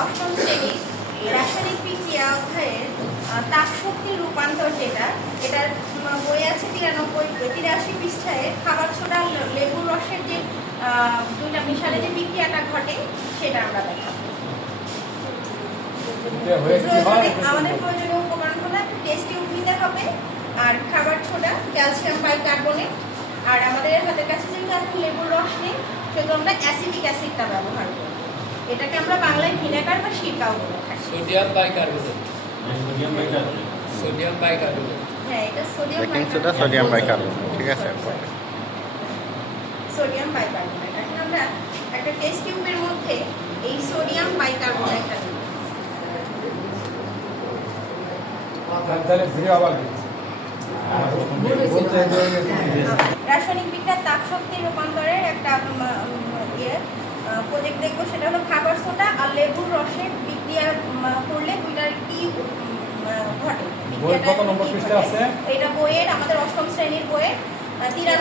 অষ্টম শ্রেণীর রাসায়নিক বিক্রিয়া অধ্যায়ের তাপ শক্তির রূপান্তর এটার বই আছে 83 পৃষ্ঠায় খাবার ছোড়া লেবুর রসের যে দুইটা মিশালে যে বিক্রিয়াটা ঘটে সেটা আমরা দেখাবো। আমাদের প্রয়োজনীয় উপকরণ হলো একটা টেস্ট টিউব নিতে হবে, আর খাবার ছোড়া, ক্যালসিয়াম বাইকার্বনেট, আর আমাদের হাতের কাছে যেহেতু এখন লেবুর রস নেই সেহেতু আমরা অ্যাসিটিক অ্যাসিডটা ব্যবহার করি। এটাকে আমরা বাংলায় ভিনেগার বা সিরকাও বলে থাকি। Sodium bicarbonate. হ্যাঁ, এটা বেকিং সোডা, সোডিয়াম বাইকার্বনেট, ঠিক আছে। Sodium bicarbonate. এখন আমরা একটা টেস্ট টিউবের মধ্যে এই সোডিয়াম বাইকার্বনেটটা দিই। রাসায়নিক বিক্রিয়ার তাপ শক্তি রূপান্তরের একটা প্রজেক্ট দেখবো, সেটা হলো খাবার সোডা আর লেবুর রসের বিক্রিয়া করলে দুইটার কি ঘটে। এটা বইয়ের আমাদের অষ্টম শ্রেণীর বইয়ের 83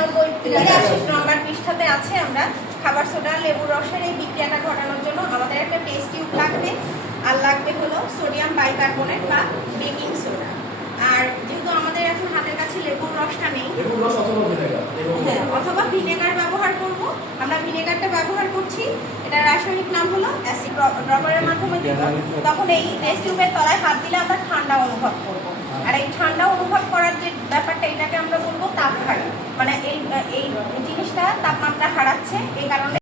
নম্বর পৃষ্ঠাতে আছে। আমরা খাবার সোডা লেবুর রসের এই বিক্রিয়াটা ঘটানোর জন্য আমাদের একটা টেস্ট টিউব লাগবে, আর লাগবে হলো সোডিয়াম বাইকার্বনেট বা বেকিং সোডা। আর যেহেতু আমাদের এখন হাতের কাছে লেবুর রসটা নেই, অথবা ভিনেগার ব্যবহার করব। আমরা ভিনেগারটা ব্যবহার করছি, এটা রাসায়নিক নাম হলো অ্যাসিড। ড্রপারের মাধ্যমে দিব, তখন এই টেস্ট টিউবের তলায় হাত দিলে আমরা ঠান্ডা অনুভব করব। আর এই ঠান্ডা অনুভব করার যে ব্যাপারটা, এটাকে আমরা বলবো তাপ হারা। মানে এই জিনিসটা তাপমাত্রা হারাচ্ছে, এই কারণে